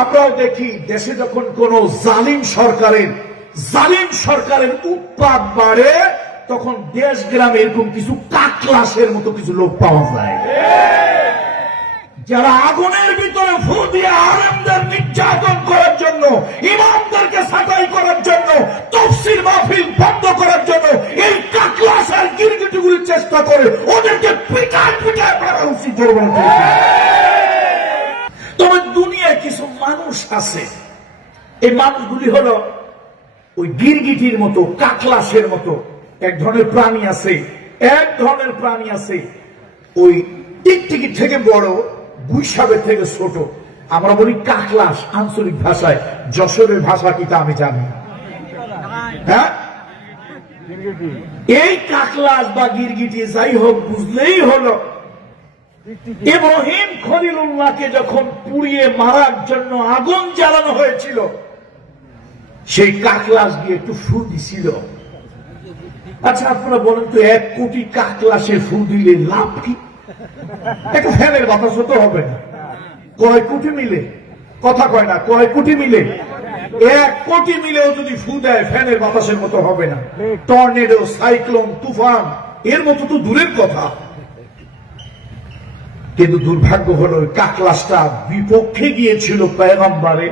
আমরাও দেখি দেশে যখন কোন জালিম সরকারের জালিম সরকারের উৎপাদ বাড়ে, তখন দেশ গ্রামে এরকম কিছু কাকলাসের মতো কিছু লোক পাওয়া যায়। যারা আগুনের ভিতরে ফু দিয়ে আলেমদের নির্যাতন করার জন্য, ইমামদেরকে সাফাই করার জন্য, তফসির মাহফিল বন্ধ করার জন্য, এই কাকলাস আর গিরগিটিগুলির চেষ্টা করে ওদেরকে পিটায় পিটায় মারা উচিত জোর বলে বলছি। তবে দুনিয়ায় কিছু মানুষ আছে। এই মানুষগুলি হলো ওই গিরগিটির মতো, কাকলাসের মতো। এক ধরনের প্রাণী আছে, এক ধরনের প্রাণী আছে। ওই টিকটিকি থেকে বড় গুইসাবের থেকে ছোট। আমরা বলি কাকলাস আঞ্চলিক ভাষায়। যশোরের ভাষা কিটা আমি জানি হ্যাঁ? এই কাকলাস বা গিরগিটি যাই হোক, বুঝলেই হলো ইব্রাহিম খলিলুল্লাহকে যখন পুড়িয়ে মারার জন্য আগুন জ্বালানো হয়েছিল, সেই কাকলাস দিয়ে একটু ফু দিছিল। আচ্ছা আপনারা বলেন তো, এক কোটি কাকলাসে ফু দিলে লাভ কি? একটা ফ্যানের বাতাস তো হবে না। কয় কোটি মিলে? কথা কয় না, কয় কোটি মিলে? এক কোটি মিলেও যদি ফু দেয়, ফ্যানের বাতাসের মতো হবে না। টর্নেডো, সাইক্লোন, তুফান, এর মতো তো দূরের কথা। কিন্তু দুর্ভাগ্য হলো কাকলাসটা বিপক্ষে গিয়েছিল পেগম্বারে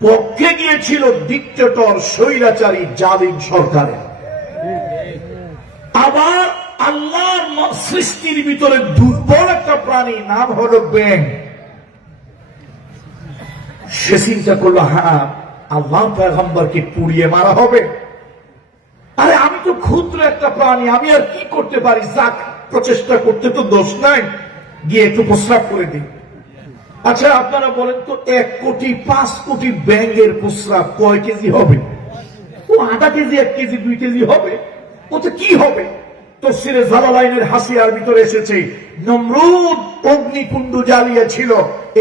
পক্ষে গিয়েছিল ডিক্টেটর স্বৈরাচারী জালিম সরকারের আবার আল্লাহর সৃষ্টির ভিতরে দুর্বল একটা প্রাণী, নাম হলো ব্যাং সে চিন্তা করল হ্যাঁ আল্লাহ পেগম্বরকে পুড়িয়ে মারা হবে। আরে, আমি তো ক্ষুদ্র একটা প্রাণী, আমি আর কি করতে পারি? যাক, প্রচেষ্টা করতে তো দোষ নাই। গিয়ে একটু প্রস্রাব করে দিই আচ্ছা আপনারা বলেন তো এক কোটি, পাঁচ কোটি ব্যাঙের প্রস্রাব কয় কেজি হবে? ও আধা কেজি, এক কেজি, দুই কেজি হবে? ওতে কি হবে? তো সিরে জালালাইনের হাসিয়ার ভিতরে এসেছে, নমরুদ অগ্নিকুণ্ড জ্বালিয়েছিল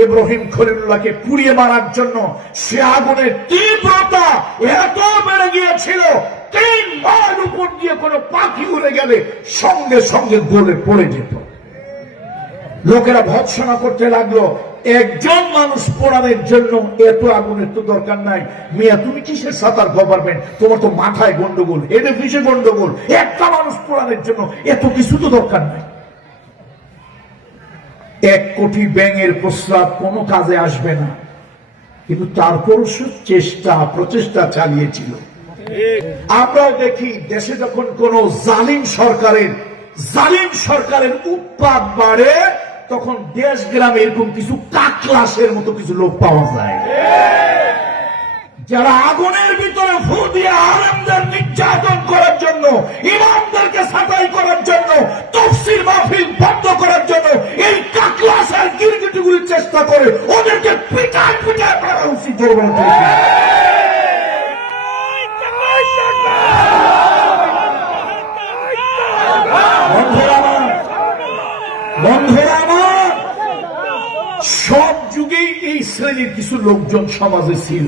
ইব্রাহিম খলিলুল্লাহকে পুড়িয়ে মারার জন্য। সে আগুনের তীব্রতা এত বেড়ে গিয়েছিল, তিন মাইল উপর দিয়ে কোনো পাখি উড়ে গেলে সঙ্গে সঙ্গে গলে পড়ে যেত। লোকেরা ভৎসনা করতে লাগল। একজন মানুষ পোড়ানোর জন্য এত আগুনের তো দরকার নাই। মিয়া, তুমি কিসের সাঁতার গভর্নমেন্ট তোমার তো মাথায় গন্ডগোল হেডে ফিসে গন্ডগোল। একটা মানুষ পোড়ানোর জন্য এত কিছু তো দরকার নাই। এক কোটি ব্যাঙের প্রস্রাব কোনো কাজে আসবে না। কিন্তু তারপর চেষ্টা, প্রচেষ্টা চালিয়েছিল। আমরা দেখি দেশে যখন কোন জালিম সরকারের জালিম সরকারের উৎপাদ বাড়ে তখন দেশ গ্রামে এরকম কিছু কাকলাসের মতো কিছু লোক পাওয়া যায়। যারা আগুনের ভিতরে ফু দিয়ে আলেমদের নির্যাতন করার জন্য, ইমামদেরকে সাফাই করার জন্য, তফসির মাহফিল বন্ধ করার জন্য এই কাকলাস আর গিরগিটিগুলির চেষ্টা করে ওদেরকে পিটায় পিটায় মারা উচিত এই শ্রেণির কিছু লোকজন সমাজে ছিল।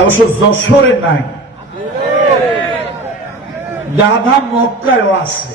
অবশ্য যশোরে নাই। গাধা মক্কায়ও আছে।